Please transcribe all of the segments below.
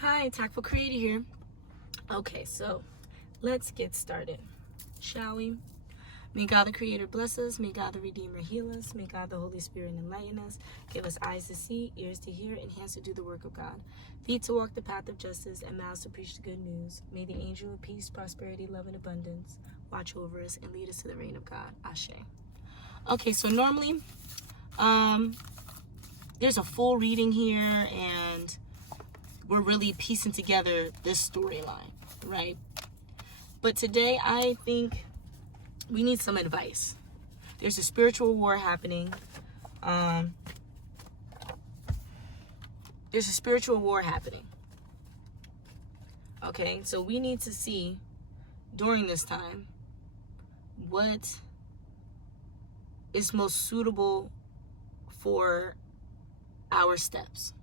Hi, TAKful Creator here. Okay, so let's get started, shall we? May God the Creator bless us. May God the Redeemer heal us. May God the Holy Spirit enlighten us. Give us eyes to see, ears to hear, and hands to do the work of God. Feet to walk the path of justice, and mouths to preach the good news. May the angel of peace, prosperity, love, and abundance watch over us and lead us to the reign of God. Ashe. Okay, so normally, there's a full reading here, and we're really piecing together this storyline, right? But today, I think we need some advice. There's a spiritual war happening. Okay, so we need to see during this time what is most suitable for our steps.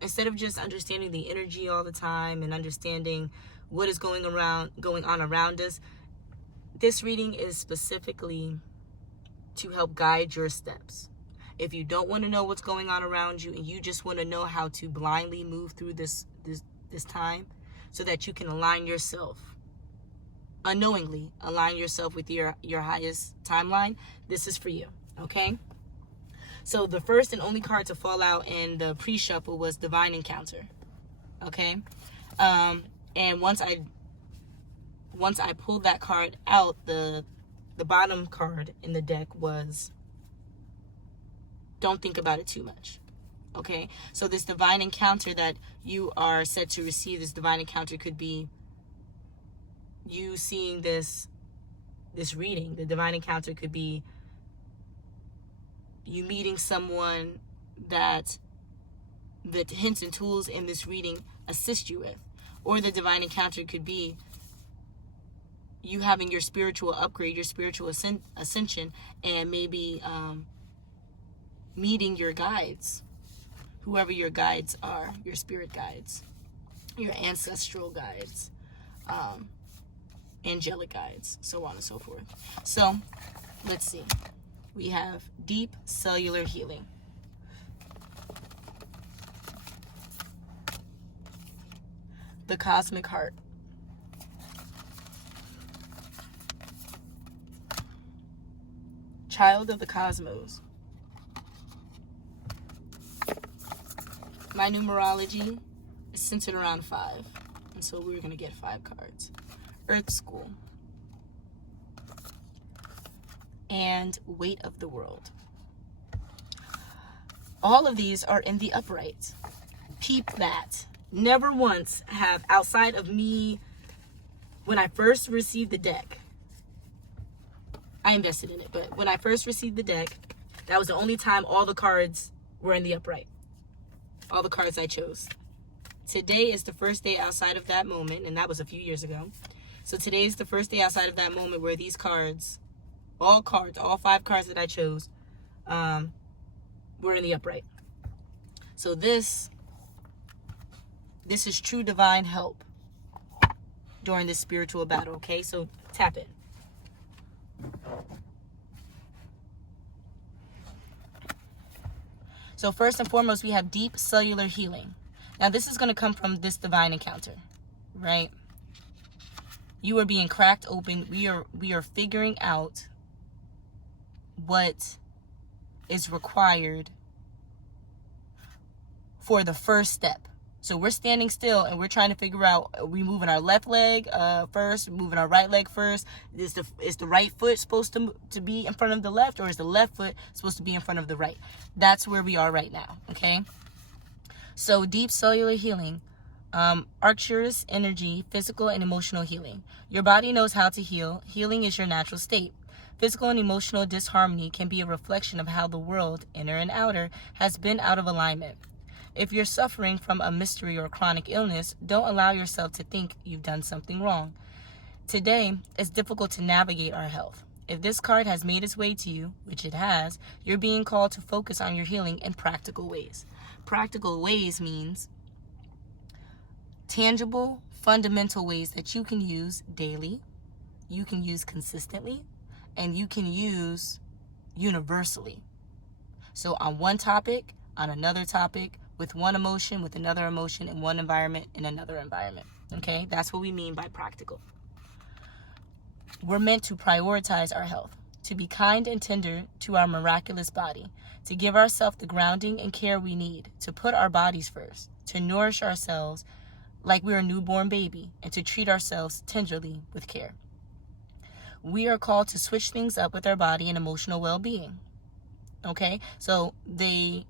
Instead of just understanding the energy all the time and understanding what is going on around us, this reading is specifically to help guide your steps. If you don't want to know what's going on around you and you just want to know how to blindly move through this time so that you can align yourself, unknowingly align yourself with your highest timeline, this is for you, okay? So the first and only card to fall out in the pre-shuffle was Divine Encounter, okay? And once I pulled that card out, the bottom card in the deck was Don't Think About It Too Much, okay? So this divine encounter that you are set to receive, this divine encounter could be you seeing this reading. The divine encounter could be you meeting someone that the hints and tools in this reading assist you with. Or the divine encounter could be you having your spiritual upgrade, your spiritual ascension, and maybe meeting your guides, whoever your guides are, your spirit guides, your ancestral guides, angelic guides, so on and so forth. So let's see. We have deep cellular healing. The cosmic heart. Child of the cosmos. My numerology is centered around 5. And so we're going to get 5 cards. Earth School. And Weight of the World. All of these are in the upright. Peep that. Never once have, outside of me, when I first received the deck, I invested in it, but when I first received the deck, that was the only time all the cards were in the upright. All the cards I chose. Today is the first day outside of that moment, and that was a few years ago. So today is the first day outside of that moment where these cards, all 5 cards that I chose, were in the upright. So this is true divine help during this spiritual battle, okay? So tap it. So first and foremost, we have deep cellular healing. Now this is going to come from this divine encounter, right? You are being cracked open. We are figuring out what is required for the first step. So we're standing still and we're trying to figure out, are we moving our left leg first, moving our right leg first? Is the right foot supposed to be in front of the left, or is the left foot supposed to be in front of the right? That's where we are right now, okay? So deep cellular healing, Arcturus energy, physical and emotional healing. Your body knows how to heal. Healing is your natural state. Physical and emotional disharmony can be a reflection of how the world, inner and outer, has been out of alignment. If you're suffering from a mystery or chronic illness, don't allow yourself to think you've done something wrong. Today, it's difficult to navigate our health. If this card has made its way to you, which it has, you're being called to focus on your healing in practical ways. Practical ways means tangible, fundamental ways that you can use daily, you can use consistently, and you can use universally. So on one topic, on another topic, with one emotion, with another emotion, in one environment, in another environment. Okay, that's what we mean by practical. We're meant to prioritize our health, to be kind and tender to our miraculous body, to give ourselves the grounding and care we need, to put our bodies first, to nourish ourselves like we're a newborn baby, and to treat ourselves tenderly with care. We are called to switch things up with our body and emotional well-being. Okay, so they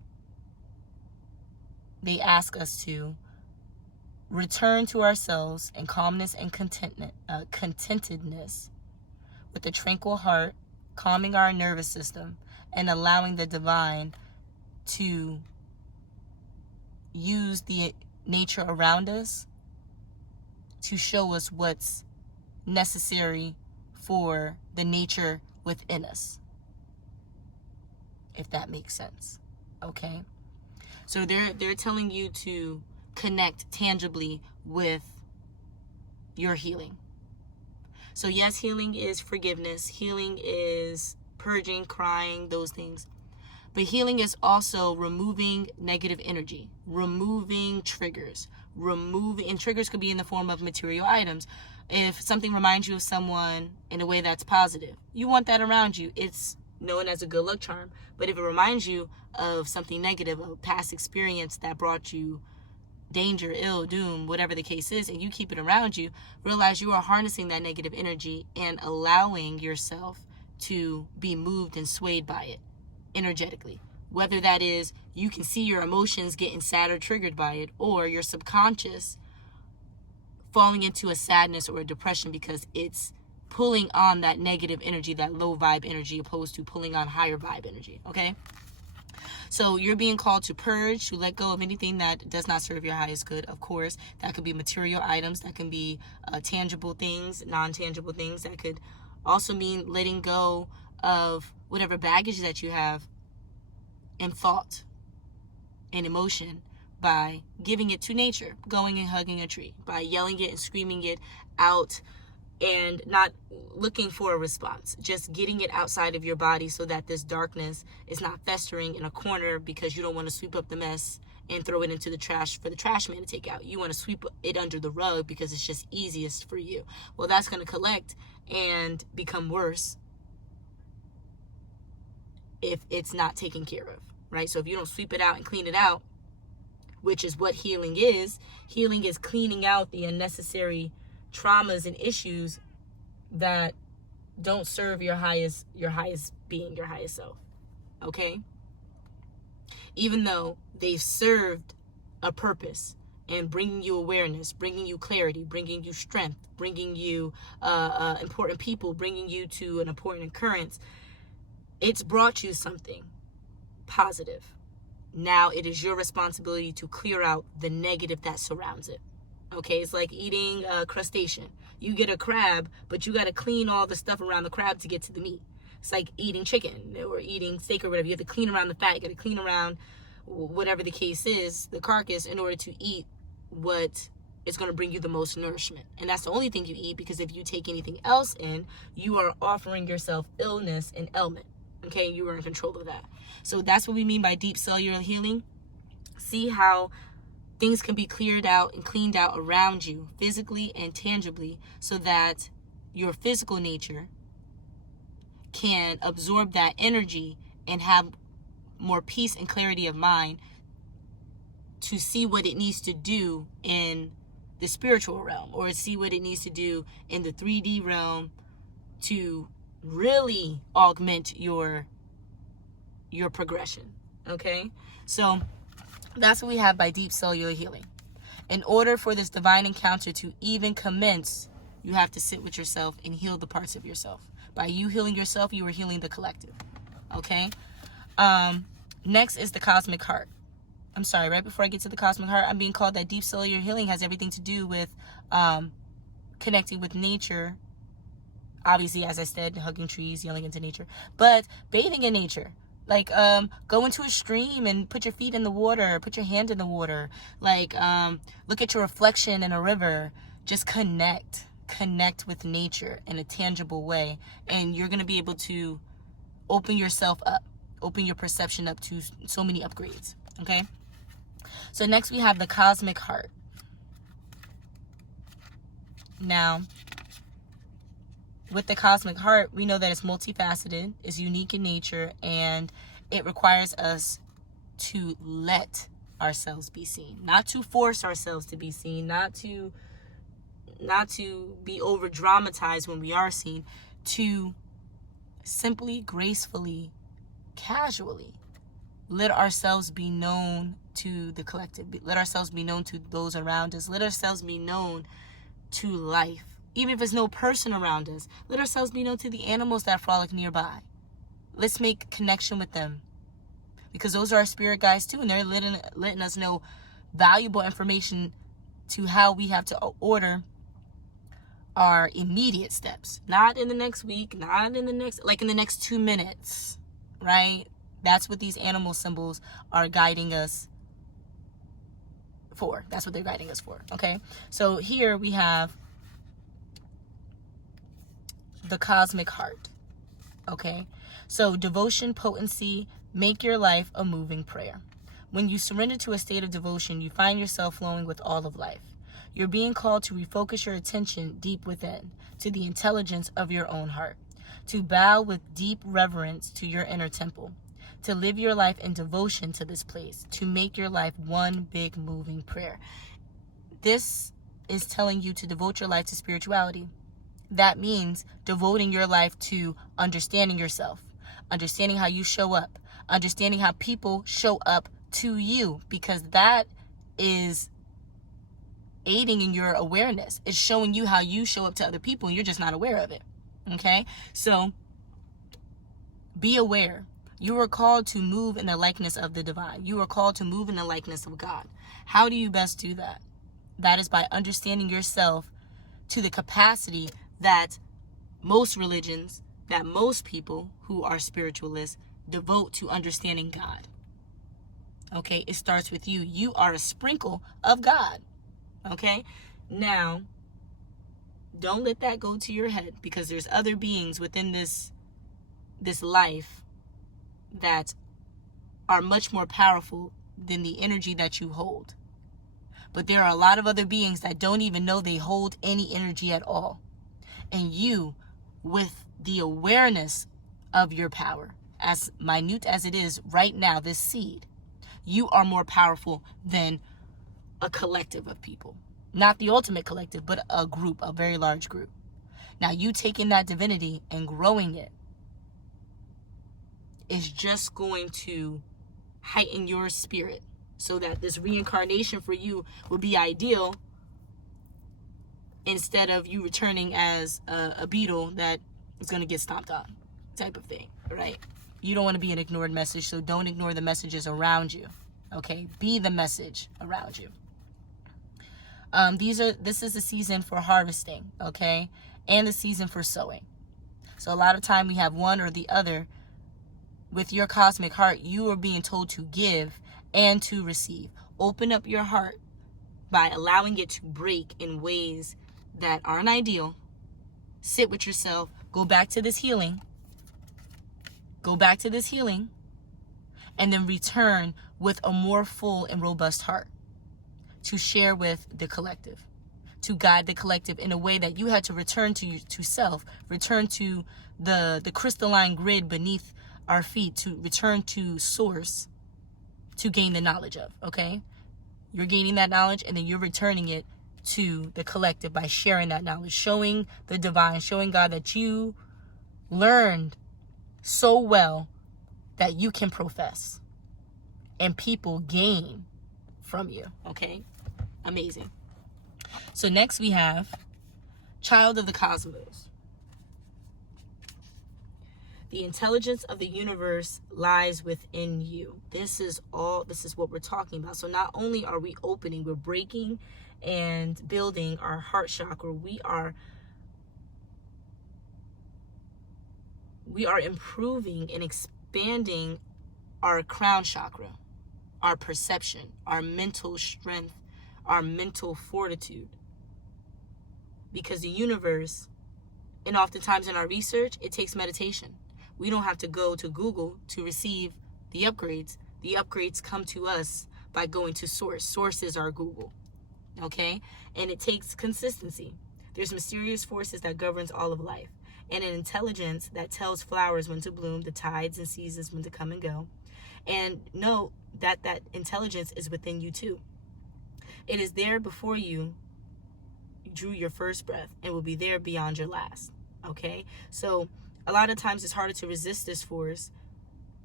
ask us to return to ourselves in calmness and contentedness, with a tranquil heart, calming our nervous system, and allowing the divine to use the nature around us to show us what's necessary for the nature within us, if that makes sense. Okay, so they're telling you to connect tangibly with your healing. So yes, healing is forgiveness, healing is purging, crying, those things. But healing is also removing negative energy, removing triggers, and triggers could be in the form of material items. If something reminds you of someone in a way that's positive, you want that around you. It's known as a good luck charm. But if it reminds you of something negative, a past experience that brought you danger, ill, doom, whatever the case is, and you keep it around you, realize you are harnessing that negative energy and allowing yourself to be moved and swayed by it energetically. Whether that is you can see your emotions getting sad or triggered by it, or your subconscious falling into a sadness or a depression because it's pulling on that negative energy, that low vibe energy, opposed to pulling on higher vibe energy. Okay, so you're being called to purge, to let go of anything that does not serve your highest good. Of course, that could be material items, that can be tangible things, non-tangible things. That could also mean letting go of whatever baggage that you have in thought and emotion by giving it to nature, going and hugging a tree, by yelling it and screaming it out and not looking for a response, just getting it outside of your body so that this darkness is not festering in a corner because you don't want to sweep up the mess and throw it into the trash for the trash man to take out. You want to sweep it under the rug because it's just easiest for you. Well, that's going to collect and become worse if it's not taken care of, right? So if you don't sweep it out and clean it out, which is what healing is cleaning out the unnecessary traumas and issues that don't serve your highest being, your highest self. Okay, even though they've served a purpose and bringing you awareness, bringing you clarity, bringing you strength, bringing you important people, bringing you to an important occurrence, it's brought you something positive. Now it is your responsibility to clear out the negative that surrounds it. Okay, it's like eating a crustacean. You get a crab, but you got to clean all the stuff around the crab to get to the meat. It's like eating chicken or eating steak or whatever. You have to clean around the fat. You got to clean around whatever the case is, the carcass, in order to eat what is going to bring you the most nourishment. And that's the only thing you eat, because if you take anything else in, you are offering yourself illness and ailment. Okay, you are in control of that. So that's what we mean by deep cellular healing. See how things can be cleared out and cleaned out around you, physically and tangibly, so that your physical nature can absorb that energy and have more peace and clarity of mind to see what it needs to do in the spiritual realm, or see what it needs to do in the 3D realm to really augment your progression. Okay, so that's what we have by deep cellular healing. In order for this divine encounter to even commence, you have to sit with yourself and heal the parts of yourself. By you healing yourself, you are healing the collective. Okay, next is the cosmic heart. I'm sorry, right before I get to the cosmic heart, I'm being called that deep cellular healing has everything to do with connecting with nature. Obviously, as I said, hugging trees, yelling into nature, but bathing in nature. Like, go into a stream and put your feet in the water, put your hand in the water. Like, look at your reflection in a river. Just connect with nature in a tangible way. And you're going to be able to open yourself up, open your perception up to so many upgrades. Okay? So next we have the cosmic heart. Now, with the cosmic heart, we know that it's multifaceted, it's unique in nature, and it requires us to let ourselves be seen, not to force ourselves to be seen, not to be over dramatized when we are seen, to simply, gracefully, casually let ourselves be known to the collective, let ourselves be known to those around us, let ourselves be known to life. Even if there's no person around us, let ourselves be known to the animals that frolic nearby. Let's make connection with them, because those are our spirit guides too, and they're letting us know valuable information to how we have to order our immediate steps. Not in the next week, not in the next, like in the next 2 minutes, right? That's what these animal symbols are guiding us for. That's what they're guiding us for, okay? So here we have the cosmic heart, okay? So devotion, potency, make your life a moving prayer. When you surrender to a state of devotion, you find yourself flowing with all of life. You're being called to refocus your attention deep within, to the intelligence of your own heart, to bow with deep reverence to your inner temple, to live your life in devotion to this place, to make your life one big moving prayer. This is telling you to devote your life to spirituality. That means devoting your life to understanding yourself, understanding how you show up, understanding how people show up to you, because that is aiding in your awareness. It's showing you how you show up to other people and you're just not aware of it. Okay? So be aware. You are called to move in the likeness of the divine. You are called to move in the likeness of God. How do you best do that? That is by understanding yourself to the capacity that most religions, that most people who are spiritualists devote to understanding God. Okay? It starts with you. You are a sprinkle of God. Okay? Now, don't let that go to your head, because there's other beings within this life that are much more powerful than the energy that you hold. But there are a lot of other beings that don't even know they hold any energy at all. And you, with the awareness of your power, as minute as it is right now, this seed, you are more powerful than a collective of people. Not the ultimate collective, but a group, a very large group. Now, you taking that divinity and growing it is just going to heighten your spirit, so that this reincarnation for you will be ideal, instead of you returning as a beetle that is going to get stomped on, type of thing, right? You don't want to be an ignored message, so don't ignore the messages around you, okay? Be the message around you. This is the season for harvesting, okay? And the season for sowing. So a lot of time we have one or the other. With your cosmic heart, you are being told to give and to receive. Open up your heart by allowing it to break in ways that aren't ideal. Sit with yourself. Go back to this healing. Go back to this healing. And then return with a more full and robust heart to share with the collective, to guide the collective in a way that you had to return to self, return to the crystalline grid beneath our feet, to return to source, to gain the knowledge of, okay? You're gaining that knowledge, and then you're returning it to the collective by sharing that knowledge, showing the divine, showing God that you learned so well that you can profess, and people gain from you, okay? Amazing. So next we have Child of the Cosmos. The intelligence of the universe lies within you. This is what we're talking about. So not only are we opening, we're breaking and building our heart chakra. We are improving and expanding our crown chakra, our perception, our mental strength, our mental fortitude. Because the universe, and oftentimes in our research, it takes meditation. We don't have to go to Google to receive the upgrades. The upgrades come to us by going to source. Source is our Google, okay? And it takes consistency. There's mysterious forces that governs all of life, and an intelligence that tells flowers when to bloom, the tides and seasons when to come and go. And know that that intelligence is within you too. It is there before you drew your first breath and will be there beyond your last, okay? So a lot of times it's harder to resist this force,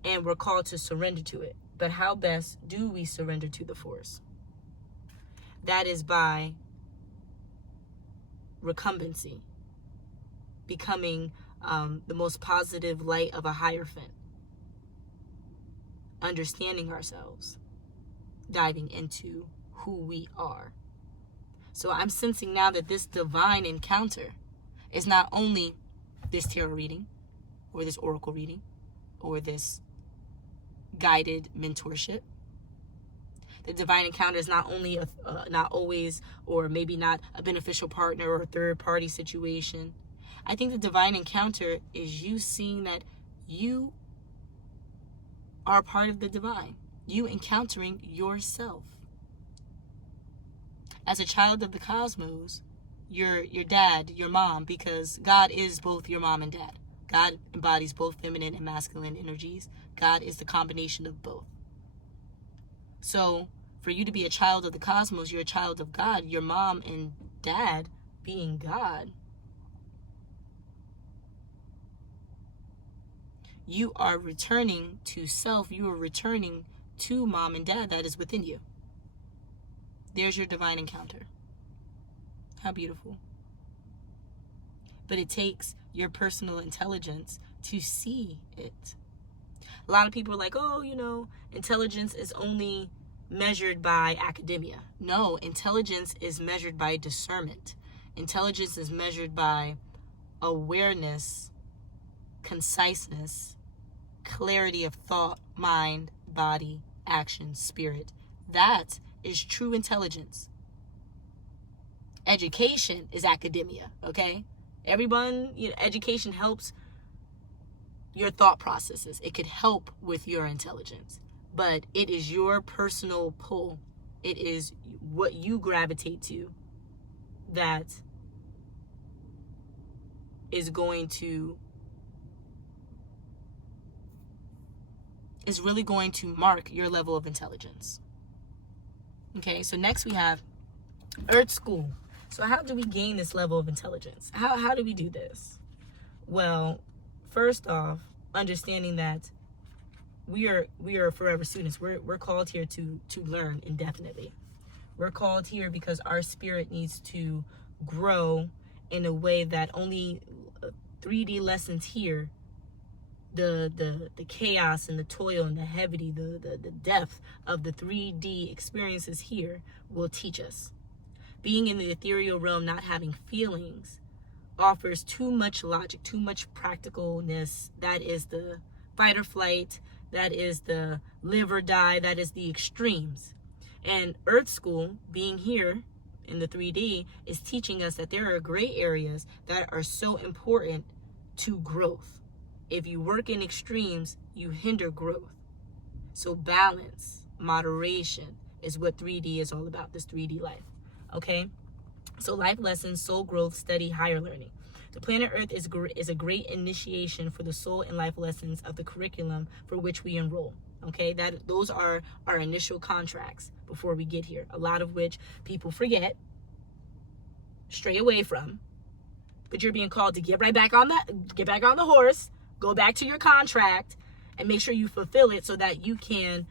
and we're called to surrender to it. But how best do we surrender to the force? That is by recumbency, becoming the most positive light of a Hierophant, understanding ourselves, diving into who we are. So I'm sensing now that this divine encounter is not only this tarot reading, or this oracle reading, or this guided mentorship. The divine encounter is not only not always, or maybe not a beneficial partner or a third party situation. I think the divine encounter is you seeing that you are part of the divine. You encountering yourself. As a child of the cosmos, your dad, your mom, because God is both your mom and dad. God embodies both feminine and masculine energies. God is the combination of both. So for you to be a child of the cosmos, you're a child of God. Your mom and dad being God. You are returning to self. You are returning to mom and dad that is within you. There's your divine encounter. How beautiful. But it takes your personal intelligence to see it. A lot of people are like, oh, intelligence is only measured by academia. No, intelligence is measured by discernment. Intelligence is measured by awareness, conciseness, clarity of thought, mind, body, action, spirit. That is true intelligence. Education is academia, okay? Everyone, education helps your thought processes. It could help with your intelligence, but it is your personal pull. It is what you gravitate to that is really going to mark your level of intelligence. Okay, so next we have Earth School. So how do we gain this level of intelligence? How do we do this? Well, first off, understanding that we are forever students. We're called here to learn indefinitely. We're called here because our spirit needs to grow in a way that only 3D lessons here, the chaos and the toil and the heavy, the depth of the 3D experiences here will teach us. Being in the ethereal realm, not having feelings, offers too much logic, too much practicalness. That is the fight or flight. That is the live or die. That is the extremes. And Earth School, being here in the 3D, is teaching us that there are gray areas that are so important to growth. If you work in extremes, you hinder growth. So balance, moderation is what 3D is all about, this 3D life. Okay? So life lessons, soul growth, study, higher learning. The planet Earth is a great initiation for the soul and life lessons of the curriculum for which we enroll. Okay? Those are our initial contracts before we get here. A lot of which people forget, stray away from. But you're being called to get back on the horse, go back to your contract, and make sure you fulfill it so that you can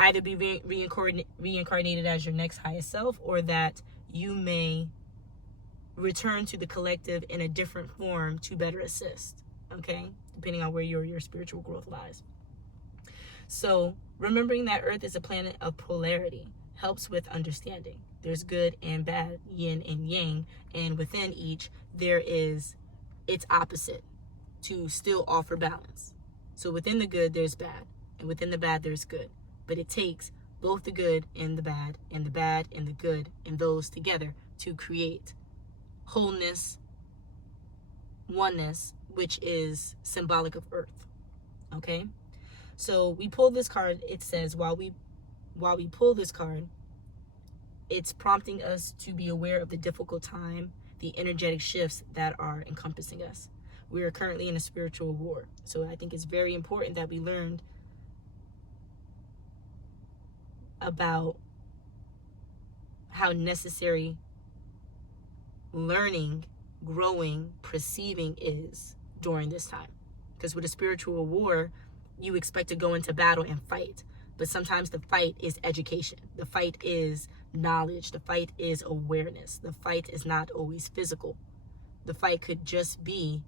either be reincarnated as your next highest self, or that you may return to the collective in a different form to better assist, okay? Depending on where your spiritual growth lies. So remembering that Earth is a planet of polarity helps with understanding. There's good and bad, yin and yang, and within each there is its opposite to still offer balance. So within the good there's bad, and within the bad there's good. But it takes both the good and the bad and the good and those together to create wholeness, oneness, which is symbolic of Earth. Okay? So we pull this card. It says, while we while we pull this card, it's prompting us to be aware of the difficult time, the energetic shifts that are encompassing us. We are currently in a spiritual war. So I think it's very important that we learned about how necessary learning, growing, perceiving is during this time. Because with a spiritual war, you expect to go into battle and fight. But sometimes the fight is education. The fight is knowledge. The fight is awareness. The fight is not always physical. The fight could just be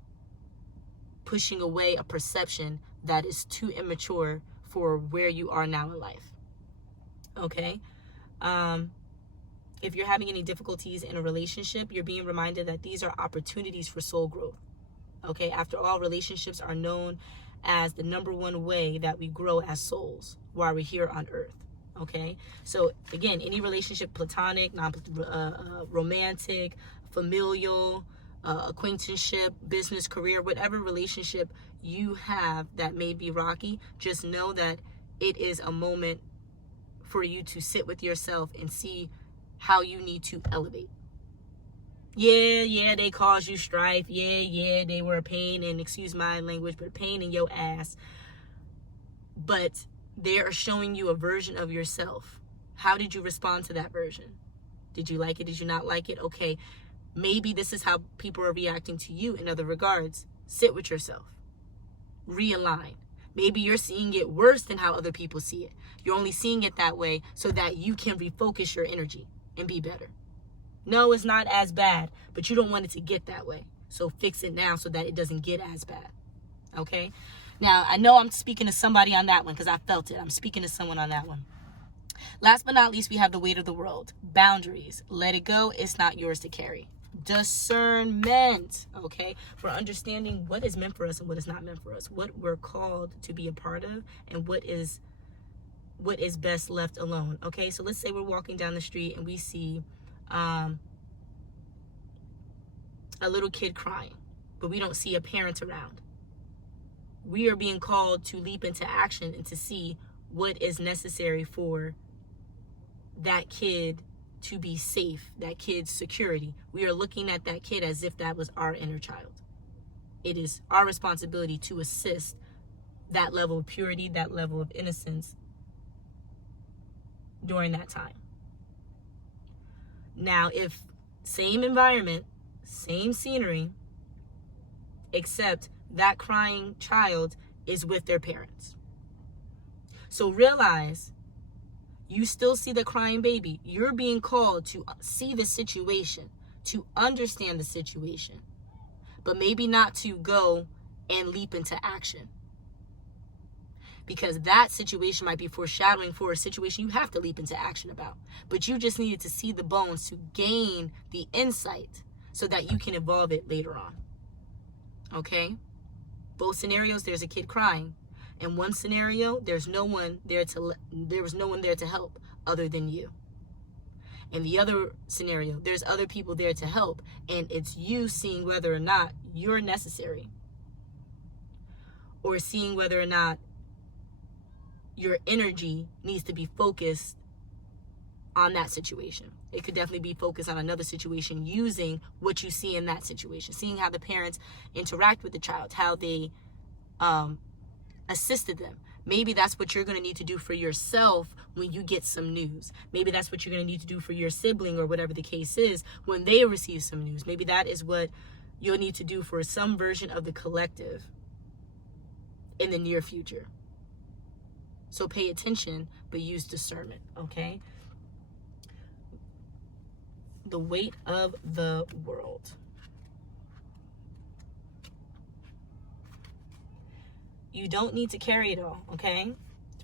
pushing away a perception that is too immature for where you are now in life. Okay? If you're having any difficulties in a relationship, you're being reminded that these are opportunities for soul growth. Okay? After all, relationships are known as the number one way that we grow as souls while we're here on earth. Okay? So again, any relationship, platonic, romantic, familial, acquaintanceship, business, career, whatever relationship you have that may be rocky, just know that it is a moment for you to sit with yourself and see how you need to elevate. Yeah, they caused you strife. Yeah, they were a pain, and excuse my language, but a pain in your ass. But they are showing you a version of yourself. How did you respond to that version? Did you like it? Did you not like it? Okay, maybe this is how people are reacting to you in other regards. Sit with yourself. Realign. Maybe you're seeing it worse than how other people see it. You're only seeing it that way so that you can refocus your energy and be better. No, it's not as bad, but you don't want it to get that way. So fix it now so that it doesn't get as bad. Okay? Now, I know I'm speaking to somebody on that one because I felt it. I'm speaking to someone on that one. Last but not least, we have the weight of the world. Boundaries. Let it go. It's not yours to carry. Discernment. Okay? For understanding what is meant for us and what is not meant for us. What we're called to be a part of and what is best left alone. Okay? So let's say we're walking down the street and we see a little kid crying, but we don't see a parent around. We are being called to leap into action and to see what is necessary for that kid to be safe, that kid's security. We are looking at that kid as if that was our inner child. It is our responsibility to assist that level of purity, that level of innocence during that time. Now, if same environment, same scenery, except that crying child is with their parents. So realize you still see the crying baby. You're being called to see the situation, to understand the situation, but maybe not to go and leap into action. Because that situation might be foreshadowing for a situation you have to leap into action about. But you just needed to see the bones to gain the insight so that you can evolve it later on. Okay? Both scenarios, there's a kid crying. In one scenario, there was no one there to help other than you. In the other scenario, there's other people there to help, and it's you seeing whether or not you're necessary, or seeing whether or not your energy needs to be focused on that situation. It could definitely be focused on another situation using what you see in that situation, seeing how the parents interact with the child, how they assisted them. Maybe that's what you're going to need to do for yourself when you get some news. Maybe that's what you're going to need to do for your sibling or whatever the case is when they receive some news. Maybe that is what you'll need to do for some version of the collective in the near future. So pay attention, but use discernment, okay? The weight of the world. You don't need to carry it all, okay?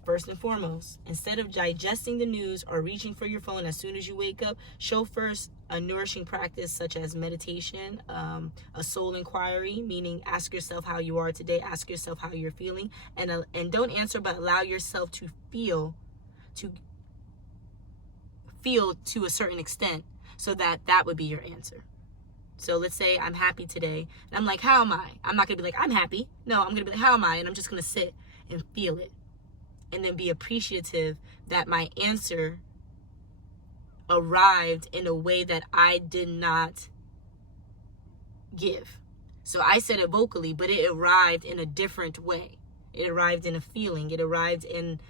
First and foremost, instead of digesting the news or reaching for your phone as soon as you wake up, show first a nourishing practice such as meditation, a soul inquiry, meaning ask yourself how you are today, ask yourself how you're feeling, and don't answer, but allow yourself to feel to a certain extent so that would be your answer. So let's say I'm happy today, and I'm like, how am I? I'm not going to be like, I'm happy. No, I'm going to be like, how am I? And I'm just going to sit and feel it. and then be appreciative that my answer arrived in a way that I did not give. So I said it vocally, but it arrived in a different way. It arrived in a feeling. It arrived in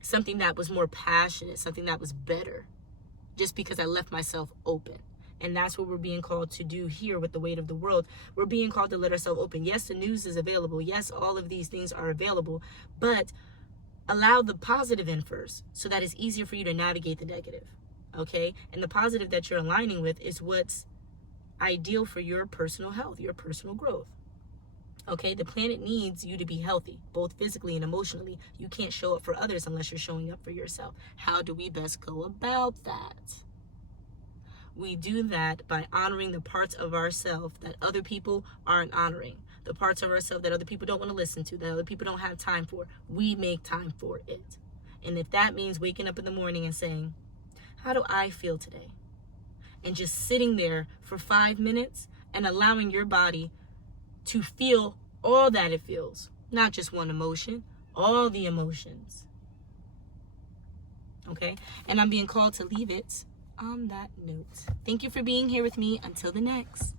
something that was more passionate, something that was better, just because I left myself open. And that's what we're being called to do here with the weight of the world. We're being called to let ourselves open. Yes, the news is available. Yes, all of these things are available, but allow the positive in first so that it's easier for you to navigate the negative. Okay? And the positive that you're aligning with is what's ideal for your personal health, your personal growth. Okay? The planet needs you to be healthy, both physically and emotionally. You can't show up for others unless you're showing up for yourself. How do we best go about that? We do that by honoring the parts of ourselves that other people aren't honoring. The parts of ourselves that other people don't want to listen to, that other people don't have time for. We make time for it. And if that means waking up in the morning and saying, how do I feel today? And just sitting there for 5 minutes and allowing your body to feel all that it feels. Not just one emotion, all the emotions. Okay? And I'm being called to leave it on that note. Thank you for being here with me. Until the next.